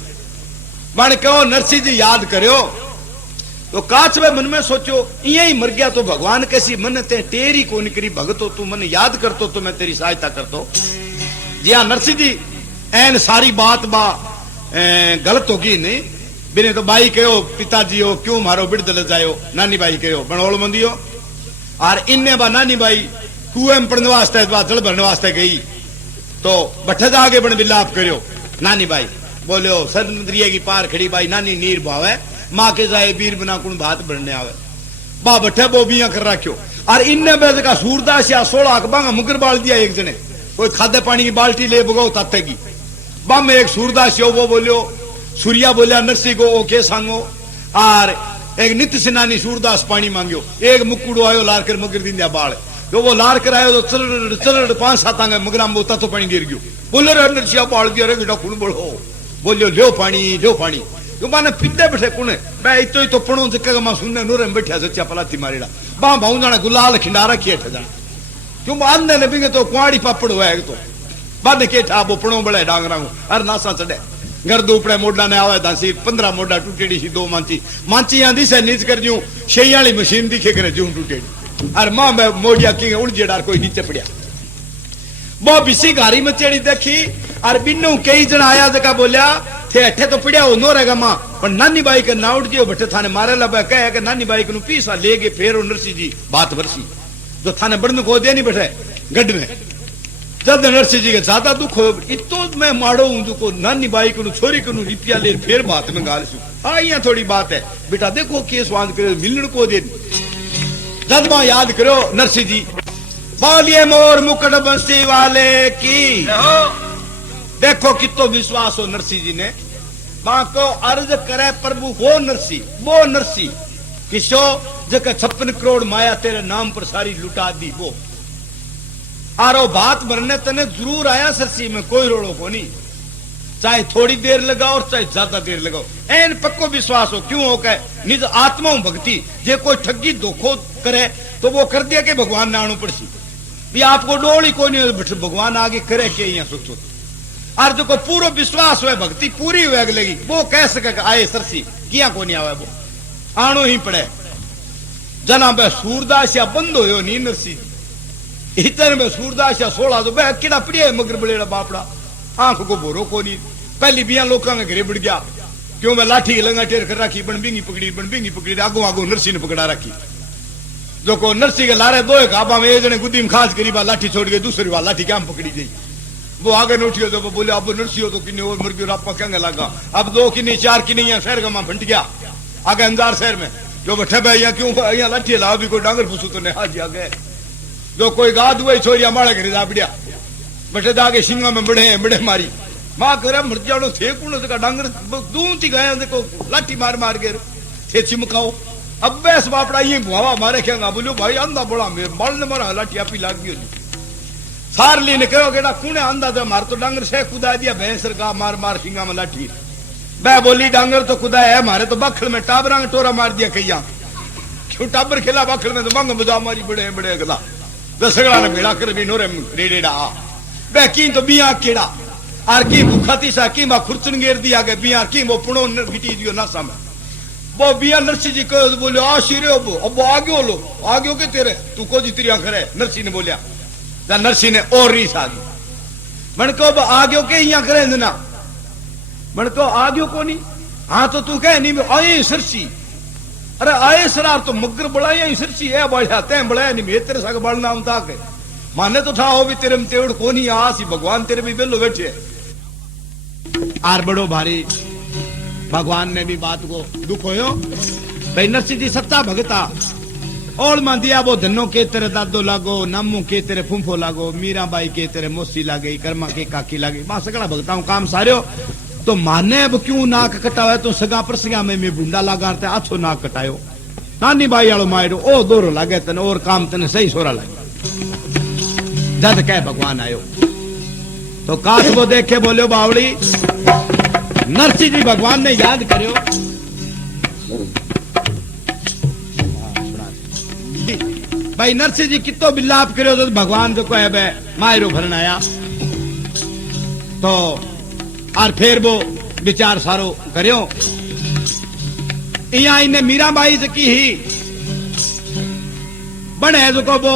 मन कहो नरसिंह जी याद करो तो काचवे मन में सोचो यही मर गया तो भगवान कैसी मन ते तेरी कौन करी भगतो तू मन याद करतो तो मैं तेरी सहायता करतो जी हाँ नरसिंह जी एन सारी बात बा गलत होगी नहीं बिने तो बाई कहो पिताजी हो क्यों मारो बिड़दल जायो नानी बाई कहो बनोल मंदी हो और इन्ने बा नानी बाई कुएं में पढ़ने वास्ते जल भरने वास्ते गई तो बठे आगे बन विलाप करो नानी बाई बोलो समुद्रिया की पार खड़ी बाई नानी नीर भावे माँ के जाए वीर बना कुण भात बनने आवे बा बठे बोबियां कर रखो और इन्ने बेद का सूरदास या 16 अकबांगा मुगर बाल दिया एक जने कोई खादे पानी की बाल्टी ले बगो तातेगी बा में एक सूरदास यो वो बोलियो सूर्या बोलिया नरसिंह को ओके सांगो और एक नित्य सेनानी सूरदास पानी मांगियो एक मुकुड़ो आयो लार कर मुगर दिन बाल तो वो लार कर आयो तो चल 5-7 आंगे मगरा में तो पानी गिर गयो बोलो रे नरसिंह बाल दिया रे बेटा कुण बोलो बोलियो लो पानी तो माने पिद्दे बैठे कुने मैं इतो ही तो पणो जके मा सुनने नूरे में बैठा सच्चा पलाती मारेड़ा बा भाऊ जाने गुलाल खिंडारा किए ठा जाने क्यों बांधने ने बिंगे तो कुआड़ी पापड़ हुआ है तो बाद के ठा वो पणो बड़े डांगरा को अर नासा चढ़े घर दूपड़े मोडा ने आवे दासी 15 मोडा टूटेड़ी सी 2 मांची आंदी से नीच कर जूं छेई वाली मशीन दिखे करे जूं टूटेड़ी अर मां मैं मोडिया की उलझे डार कोई नीचे पड़या वो बिसी गाड़ी में चढ़ी देखी और बिन्नू कई जन आया जका बोलिया थे अठे तो पड़िया हो नो रहेगा मां पर नानी बाई का नाउट जियो बठे थाने मारे लबा कहे कि नानी बाई को पीसा लेगे फेर नरसिंह जी बात वरसी जो थाने बड़न को दे नहीं बैठे गढ़ में जब नरसिंह जी के ज्यादा दुख हो इतो मैं माड़ो हूं को नानी बाई को छोरी को रिपिया ले फिर बात में गाल सु हाँ यहाँ थोड़ी बात है बेटा देखो केस वांद करे मिलने को दे जब मां याद करो नरसिंह जी बोलिए मोर मुकुट बंसी वाले की देखो कितो विश्वास हो नरसिंह जी ने मां को अर्ज करे प्रभु वो नरसिंह किसो जगह 56 करोड़ माया तेरे नाम पर सारी लुटा दी वो आरो बात भरने तने जरूर आया सरसी में कोई रोड़ो को नहीं चाहे थोड़ी देर लगाओ और चाहे ज्यादा देर लगाओ एन पक्को विश्वास हो क्यों हो के निज आत्मा भक्ति जे कोई ठगी धोखो करे तो वो कर दिया कि भगवान ने आनू पड़सी भी आपको डोल ही कोई नहीं भगवान आगे करे के यहाँ सोचो और जो को पूरा विश्वास हुआ भक्ति पूरी हुआ लगी वो कह सके आए सरसी किया को नहीं आवे वो आनो ही पड़े जना बे सूरदास या बंद हो नी नरसिंह इतने में सूरदास या 16 तो बे किड़ा पड़िया मगर बड़ेड़ा बापड़ा आंख को बोरो को नहीं पहली बिया लोगों के घरे बढ़ गया क्यों मैं लाठी लंगा टेर कर रखी बनबिंगी पकड़ी आगो आगो नरसिंह ने पकड़ा रखी जो को नरसिंह के लारे दो काबा में एक जने गुद्दी में खास करी बा लाठी छोड़ के दूसरी बार लाठी क्या पकड़ी गई वो आगे नोटियो तो बोले अब नरसिंह तो किन्ने और मुर्गी रापा कहने लगा अब 2 किन्ने 4 किन्ने यहाँ शहर का मां फंट गया आगे अंजार शहर में जो बैठे भाई यहाँ क्यों यहाँ लाठी लाओ भी कोई डांगर फूसू तो नहीं हाजी आगे जो कोई गाद हुआ छोरिया मारे घरे जा बढ़िया बैठे जाके सिंगा में बड़े मारी मां करे मर जाओ थे कौन का डांगर दूती गए देखो लाठी मार मार के थे चिमकाओ अब वैस बापड़ा ये भुआवा मारे क्या बोलो भाई अंधा बड़ा मल ने मारा लाठी आपी लाग गई सारली ने कहो केड़ा कुने आंदा था मार तो डांगर से खुदा दिया भैंसर का मार सिंगा में लाठी मैं बोली डांगर तो खुदा है मारे तो बखल में टाबरा में टोरा मार दिया कईया क्यों टाबर खेला बखल में तो मंग बजा मारी बड़े अगला दसगड़ा ने भेड़ा कर भी नोरे रेडेड़ा बे की तो बिया केड़ा आर की भूखाती सा की बा खुरचन घेर दिया के बिया की वो पुणो बिटी दियो ना सामे वो बिया नरसिंह जी कहो बोले आ शिरे अब आगे के तेरे तू को जितरी आंखर है नरसिंह ने बोलिया नरसिंह ने और रीस आ गई मन को आगे के यहाँ करे ना मन को आगे को नहीं हाँ तो तू कह नहीं आए सरसी अरे आए सरार तो मगर बढ़ाया सरसी है बढ़िया तै बढ़ाया नहीं मैं तेरे साथ बढ़ना हूं ताके माने तो था हो भी तेरे में तेड़ को नहीं आसी भगवान तेरे भी बेलो बैठे आर बड़ो भारी भगवान ने भी बात को दुख होयो भाई नरसिंह जी सत्ता भगता और मान दिया वो धनो के तेरे दादो लागो नामू के तेरे फुंफो लागो मीराबाई के तेरे मोसी लागे कर्मा के काकी लागे मां सगड़ा भगता हूं काम सारो तो माने अब क्यों नाक कटावे तो सगा पर सगा में बुंडा लगाते आछो नाक कटायो नानी बाई वालो मायरो ओ दोरो लागे तने और काम तने सही सोरा लागे जद कह भगवान आयो तो काश वो देखे बोलो बावड़ी नरसिंह जी भगवान ने याद करो भाई नरसिंह जी कितो बिलाप करो तो भगवान जो कहे बे मायरो भरन आया तो और फिर वो विचार सारो करियो इया इन्हें मीराबाई से की ही बने जो को वो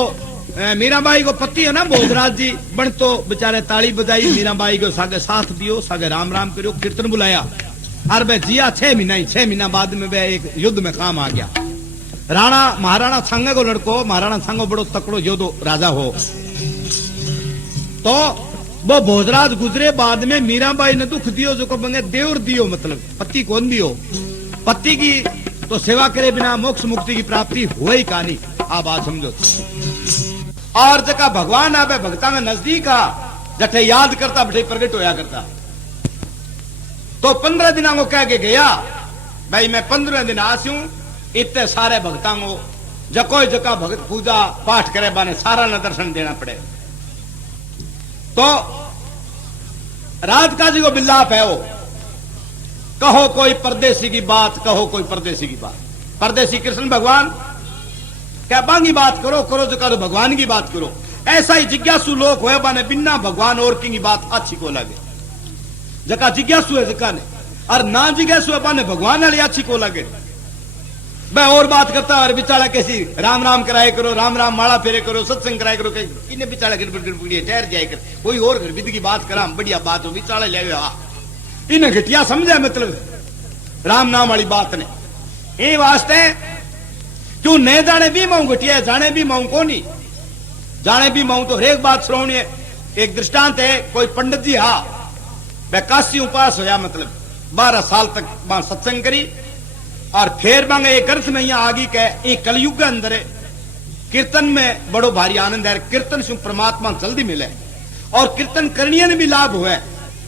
मीराबाई को पति है ना भोजराज जी बन तो बेचारे ताली बजाई मीराबाई को सागे साथ दियो सागे राम राम करो कीर्तन बुलाया और वे जिया 6 महीना बाद में वे एक युद्ध में काम आ गया राणा महाराणा सांगे को लड़को महाराणा सांगो बड़ो तकड़ो योद्धो राजा हो तो वो भोजराज गुजरे बाद में मीराबाई ने दुख दियो जो को बंगे देवर दियो मतलब पति कौन दियो पति की तो सेवा करे बिना मोक्ष मुक्ति की प्राप्ति हो ही कहानी आप बात समझो और जका भगवान आवे भक्ता में नजदीक आ जठे याद करता बठे प्रगट होया करता तो 15 दिना को कह के गया भाई मैं 15 दिन आस्यू इतने सारे भक्ता को जको जका भगत पूजा पाठ करे बाने सारा न दर्शन देना पड़े तो राधिका जी को बिल्लाप है वो कहो कोई परदेसी की बात कहो कोई परदेसी की बात परदेसी कृष्ण भगवान क्या बांगी बात करो करो जो करो भगवान की बात करो ऐसा ही जिज्ञासु लोग हुए बाने बिना भगवान और की बात अच्छी को लगे जका जिज्ञासु है जका ने और ना जिज्ञासु है बाने भगवान वाली अच्छी को लगे मैं और बात करता और बिचारा कैसी राम राम कराए करो राम राम माला फेरे करो सत्संग कराए करो इन्हें बिचारा ठहर जाए कर कोई और घर विधि की बात करा बढ़िया बात हो बिचारा ले गया इन्हें घटिया समझे मतलब राम नाम वाली बात ने ये वास्ते क्यों नहीं जाने भी माऊ घटिया जाने भी माऊ को नहीं जाने भी माऊ तो हर एक बात सुनानी है एक दृष्टांत है कोई पंडित जी हा वह काशी उपास होया मतलब 12 साल तक वहां सत्संग करी और फिर मांगे एक अर्थ में यहाँ आगे कह एक कलयुग के अंदर है कीर्तन में बड़ो भारी आनंद है कीर्तन से परमात्मा जल्दी मिले और कीर्तन करने में भी लाभ हुआ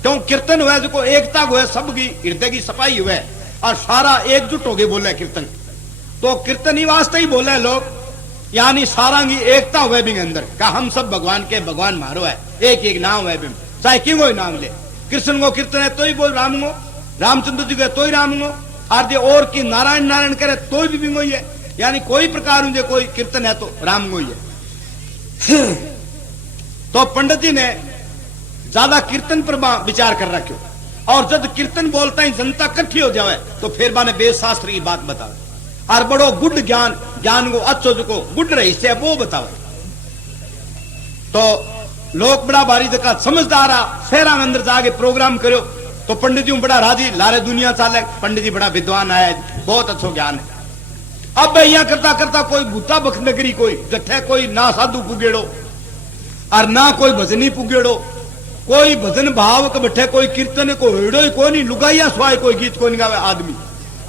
क्यों कीर्तन हुआ जो एकता हुआ सबकी हृदय की सफाई हुआ और सारा एकजुट हो गए बोले कीर्तन तो कीर्तन ही वास्ते ही बोले लोग यानी सारा की एकता हुए भी अंदर का हम सब भगवान के भगवान मारो है एक एक नाम है बिम चाहे क्यों कोई नाम ले कृष्ण को कीर्तन है तो ही बोल राम को रामचंद्र जी को तो ही राम को आरती और की नारायण नारायण करे तो भी बिंगो ही है यानी कोई प्रकार मुझे कोई कीर्तन है तो राम को ही है तो पंडित जी ने ज्यादा कीर्तन पर विचार कर रखे और जब कीर्तन बोलता ही जनता इकट्ठी हो जाए तो फिर माने वेद शास्त्र की बात बताओ और बड़ो गुड ज्ञान ज्ञान को अच्छो जो गुड रही से वो बताओ तो लोग बड़ा भारी जगह समझदार आ शहरा में अंदर जाके प्रोग्राम करो तो पंडित जी बड़ा राजी लारे दुनिया चाले पंडित जी बड़ा विद्वान है बहुत अच्छा ज्ञान है अब यहाँ करता करता कोई भूता बख नगरी कोई जथे कोई ना साधु पुगेड़ो और ना कोई भजनी पुगेड़ो कोई भजन भाव के बैठे कोई कीर्तन को हेड़ो ही कोई नहीं लुगाइया स्वाय कोई गीत को नहीं गावे आदमी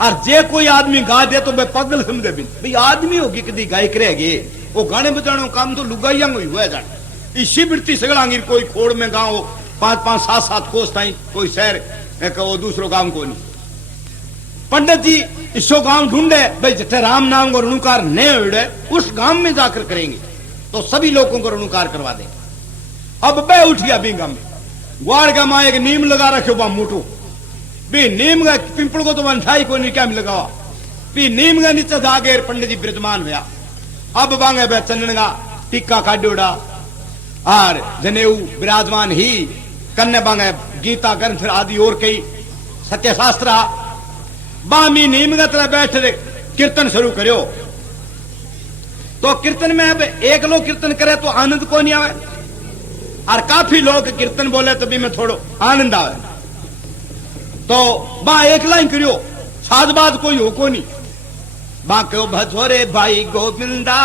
और जे कोई आदमी गा दे तो मैं पागल समझे भी भाई आदमी होगी कदी गायक रहेगी वो गाने बजाने काम तो लुगाइया में हुआ जाने इसी बिरती सगड़ांगी कोई खोड़ में गाँव 5-5 7-7 कोस ताई कोई शहर वो दूसरो गांव को नहीं पंडित जी इसो गांव ढूंढे भाई जिथे राम नाम को रणुकार नहीं उड़े उस गांव में जाकर करेंगे तो सभी लोगों को रणुकार करवा देंगे अब बे उठ गया भी गांव में ग्वाड़ का माँ एक नीम लगा रखे वहां मोटू भी नीम का पिंपल को तो वंठाई को नहीं क्या में लगावा भी नीम का नीचे जागे पंडित जी विराजमान हुआ अब बांगे बे चंदन का टिक्का काटोड़ा और जनेऊ विराजमान ही कन्ने बांगे गीता ग्रंथ आदि और कई सत्य शास्त्र बामी नीम गतला बैठ कीर्तन शुरू करो तो कीर्तन में अब एक लोग कीर्तन करे तो आनंद को नहीं आवे और काफी लोग कीर्तन बोले तो भी में थोड़ो आनंद आवे तो बा एक लाइन करियो साजबाज कोई हो को नहीं बा क्यों भजोरे भाई गोविंदा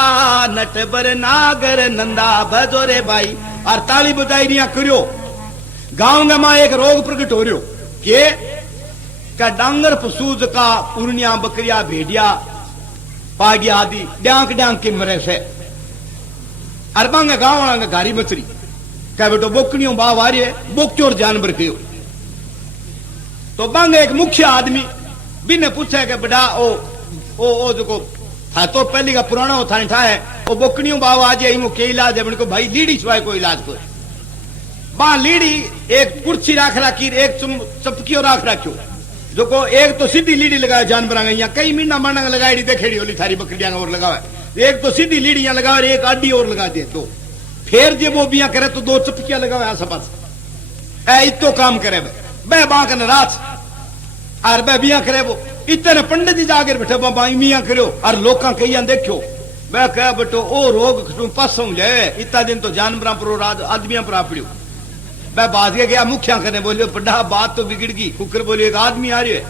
नटबर नागर नंदा भजोरे भाई और ताली बजाई रिया करियो गांव में मां एक रोग प्रकट हो रही के क्या डांगर पशु का पूर्णिया बकरिया भेड़िया पागिया आदि डांक डांक के मरे से अरबांग गांव वाला गाड़ी मचरी क्या बेटो बोकनियों बाव आ रही है बोकचोर जानवर के तो बांग एक मुख्य आदमी भी ने पूछा कि बेटा ओ जो को था तो पहली का पुराना हो था है वो बोकनियों बाव आ जाए इनको के इलाज है मेरे को भाई लीडी छुआए कोई इलाज को बा लीडी एक कुर्सी राख रखी एक चपकियों राख रखो जो को एक तो सीधी लीडी लगाए जानवर यहाँ कई महीना माना लगाई देखेड़ी होली थारी बकरियां और लगावे एक तो सीधी लीडी यहाँ लगावे एक आडी और लगा दे दो फिर जब वो बिया करे तो 2 चपकियां लगावे आस पास ए इतो काम करे बे बांकन रात और बे बिया करे वो इतने पंडित जी जाके बैठे बाबा मियाँ करो और लोग कई देखो मैं कह बटो ओ रोग पासों ले इतना दिन तो जानवर पर आदमियों पर पड़ो मैं बात गया मुखिया करने बोलियो बड़ा बात तो बिगड़ गई कुकर बोलियो एक आदमी आ रही है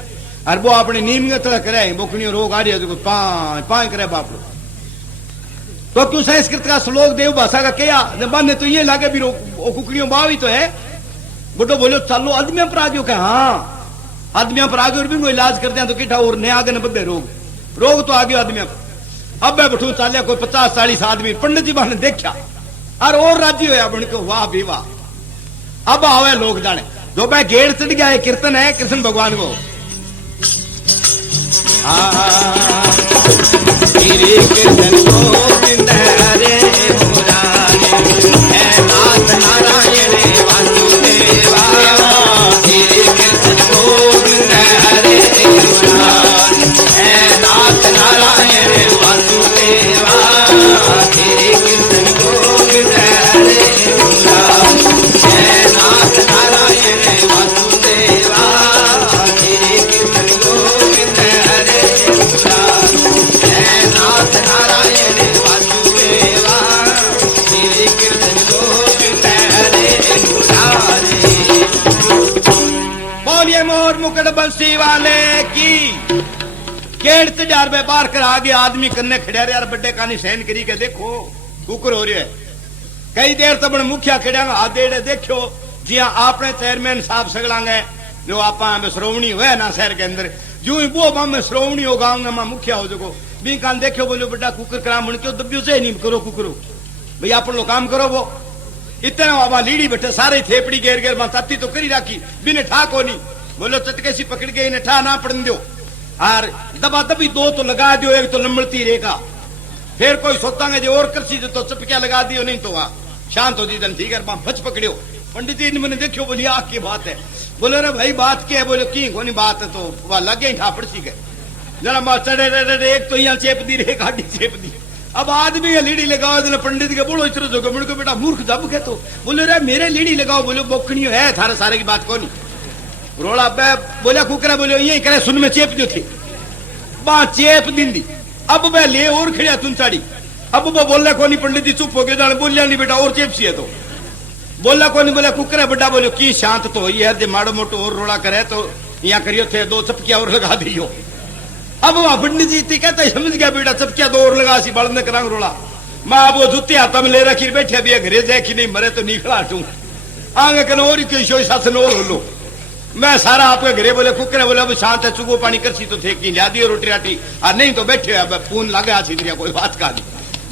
और वो अपने नीम तरह करे बोकनी रोग आ रही है तो पांच पांच करे बाप लो तो क्यों संस्कृत का श्लोक देव भाषा का क्या बने तो ये लागे भी कुकड़ियों बावी तो है बुढ़ो बोलो चलो आदमियों पर आ गयो क्या हाँ आदमियों पर आ गए और भी इलाज करते हैं तो किठा और नया आगे न बदले रोग तो आ गया आदमियों पर अब मैं बठू चालिया कोई 50-40 आदमी पंडित जी ने देखा और राजी होया बन के वाह भी वाह अब आवे लोग जाने जो मैं गेड़ चढ़ गया है कीर्तन है कृष्ण भगवान को कीर्तन गोविंद हरे मुरारे है नाथ नारायण वासुदेवा कीर्तन गोविंद हरे मुरारे है नाथ नारायण वासुदेवा कीर्तन गोविंद हरे मुरारे है नाथ नारायण वासुदेवा कीर्तन गोविंद हरे मुरारे है नाथ नारायण वासुदेवा कीर्तन गोविंद हरे मुरारे। बोलिए मोर मुकुट बंसी वाले की केड़ तजार में बार कर आगे आदमी करने खड़े यार बड्डे कानी सहन करी के देखो कुकर हो रही है कई देर तक मुखिया खड़ा हाथ देड़े देखो जिया आपने चेयरमैन साहब सगलांगे जो आप श्रोवणी हुए ना शहर के अंदर जो ही वो में श्रोवणी हो गाँव में मुखिया हो जो भी कान देखो बोलो बड्डा कुकर करा मन क्यों दब्यो से नहीं करो कुकरो भाई आप लोग काम करो वो इतना बाबा लीड़ी बैठे सारे थेपड़ी घेर घेर में ताती तो करी राखी बिने ठा को नहीं बोलो चटके सी पकड़ के इन्हें ठा ना पड़न दो और दबा दबी दो तो लगा दियो एक तो लंबड़ती रेखा फिर कोई सोतांगे जो और करसी तो चपकिया लगा दियो नहीं तो वहां शांत हो जी दन ठीक है बच पकड़ियो पंडित जी ने मैंने देखियो बोली आग की बात है बोले रे भाई बात क्या है बोले की कोनी बात है तो वह लगे ही ठापड़ सी गए जरा मां चढ़े रे एक तो यहाँ चेप दी रे गाड़ी चेप दी अब आदमी ये लीड़ी लगाओ तो पंडित के बोलो इतना जो गमड़ को बेटा मूर्ख जब के तो बोले रे मेरे लीड़ी लगाओ बोलो बोकनी है थारे सारे की बात को नहीं रोड़ा बे बोला कुकरा बोले यही करे सुन में चेप जो थी बा चेप दिंदी अब मैं ले और खड़िया तुम चाड़ी अब वो बोला को नहीं पंडित जी चुप हो गए जाने बोलिया नहीं बेटा और चेप सी है तो बोला को नहीं बोला कुकरा बड़ा बोलो की शांत तो हुई है जो माड़ो मोटो और रोड़ा करे तो यहाँ करियो थे 2 चपकिया और लगा दियो अब वहां पंडित जी थी कहते समझ गया बेटा चपकिया 2 और लगा सी बड़ने करांग रोड़ा मैं अब वो जुत्ते हाथ में ले रखी बैठे भी घरे जाए कि नहीं मरे तो निकला हटू आगे कन और कोई शासन और लो मैं सारा आपके घरे बोले कुकरे बोले अब शांत है चुगो पानी करसी तो थे की ला दियो रोटी राटी और नहीं तो बैठे अब फोन लगा छिद्रिया कोई बात का नहीं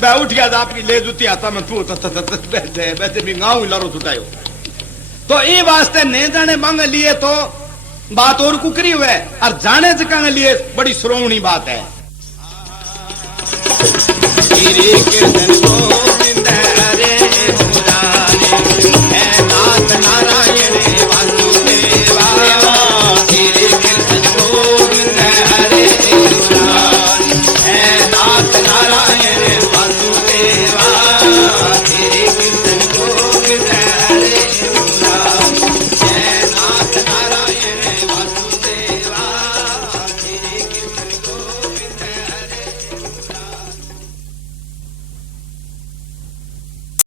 मैं उठ गया था आपकी ले जुती आता मैं तू वैसे भी गाँव लारो छुटायो तो ये वास्ते नहीं जाने मांग लिए तो बात और कुकरी हुए और जाने जकाने लिए बड़ी श्रोवणी बात है।